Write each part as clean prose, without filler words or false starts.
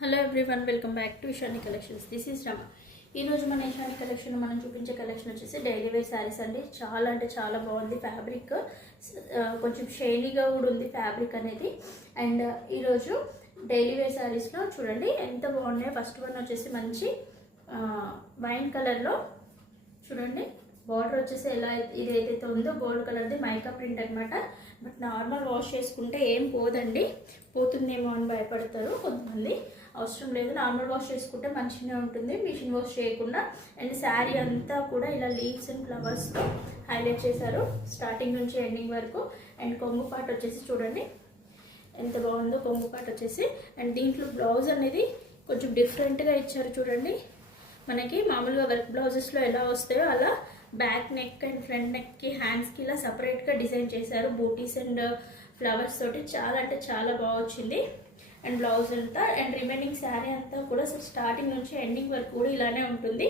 Hello everyone, welcome back to Ishani collections. This is Rama. ఈరోజు మన Ishani collection మనం చూపించే కలెక్షన్ వచ్చేసి డైలీ వేర్ శారీస్ అండి. చాలా అంటే చాలా బాగుంది ఫ్యాబ్రిక్, కొంచెం షైనీగా కూడా ఉంది ఫ్యాబ్రిక్ అనేది. అండ్ ఈరోజు డైలీ వేర్ శారీస్లో చూడండి ఎంత బాగున్నాయో. ఫస్ట్ వన్ వచ్చేసి మంచి వైన్ కలర్లో చూడండి, బార్డర్ వచ్చేసి ఎలా ఇదైతే ఉందో గోల్డ్ కలర్ది మైకా ప్రింట్ అనమాట. బట్ నార్మల్ వాష్ చేసుకుంటే ఏం పోదండి, పోతుందేమో అని భయపడతారు కొంతమంది. అవసరం లేదు, నార్మల్ వాష్ చేసుకుంటే మంచిగా ఉంటుంది, మిషన్ వాష్ చేయకుండా. అండ్ శారీ అంతా కూడా ఇలా లీవ్స్ అండ్ ఫ్లవర్స్తో హైలైట్ చేశారు స్టార్టింగ్ నుంచి ఎండింగ్ వరకు. అండ్ కొంగు పార్ట్ వచ్చేసి చూడండి ఎంత బాగుందో కొంగు పార్ట్ వచ్చేసి. అండ్ దీంట్లో బ్లౌజ్ అనేది కొంచెం డిఫరెంట్గా ఇచ్చారు చూడండి. మనకి మామూలుగా వర్క్ బ్లౌజెస్లో ఎలా వస్తాయో అలా బ్యాక్ నెక్ అండ్ ఫ్రంట్ నెక్కి హ్యాండ్స్కి ఇలా సపరేట్గా డిజైన్ చేశారు బూటీస్ అండ్ ఫ్లవర్స్ తోటి. చాలా అంటే చాలా బాగా వచ్చింది. అండ్ బ్లౌజ్ అంతా అండ్ రిమైనింగ్ శారీ అంతా కూడా స్టార్టింగ్ నుంచి ఎండింగ్ వరకు కూడా ఇలానే ఉంటుంది.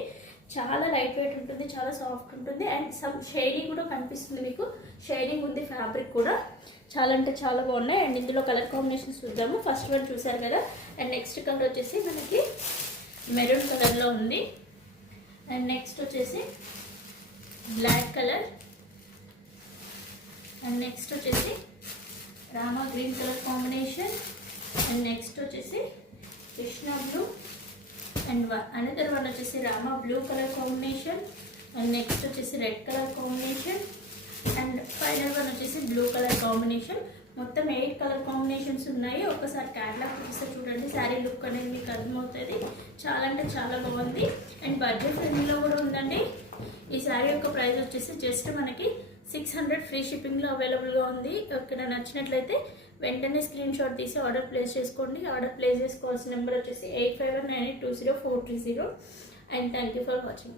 చాలా లైట్ వెయిట్ ఉంటుంది, చాలా సాఫ్ట్ ఉంటుంది. అండ్ సమ్ షైనింగ్ కూడా కనిపిస్తుంది మీకు, షైనింగ్ ఉంది ఫ్యాబ్రిక్ కూడా. చాలా అంటే చాలా బాగున్నాయి. అండ్ ఇందులో కలర్ కాంబినేషన్స్ చూద్దాము. ఫస్ట్ వన్ చూసారు కదా. అండ్ నెక్స్ట్ కలర్ వచ్చేసి మనకి మెరూన్ కలర్లో ఉంది. అండ్ నెక్స్ట్ వచ్చేసి బ్లాక్ కలర్. అండ్ నెక్స్ట్ వచ్చేసి Rama green colour combination. And next వచ్చేసి Krishna blue. And another one వచ్చేసి Rama blue colour combination. And next వచ్చేసి red colour combination. And final one వచ్చేసి బ్లూ కలర్ కాంబినేషన్. మొత్తం 8 కలర్ కాంబినేషన్స్ ఉన్నాయి. ఒకసారి catalogue చూస్తే చూడండి, శారీ లుక్ అనేది మీకు అర్థమవుతుంది. చాలా అంటే చాలా బాగుంది. అండ్ బడ్జెట్ ఫ్రెండ్లీలో కూడా ఉందండి. ఈ శారీ యొక్క ప్రైస్ వచ్చేసి జస్ట్ మనకి 600 ఫ్రీ షిప్పింగ్లో అవైలబుల్గా ఉంది. ఇక్కడ నచ్చినట్లయితే వెంటనే స్క్రీన్ షాట్ తీసి ఆర్డర్ ప్లేస్ చేసుకోండి. ఆర్డర్ ప్లేస్ చేసుకోవాల్సిన నెంబర్ వచ్చేసి 8519820430. And thank you for watching.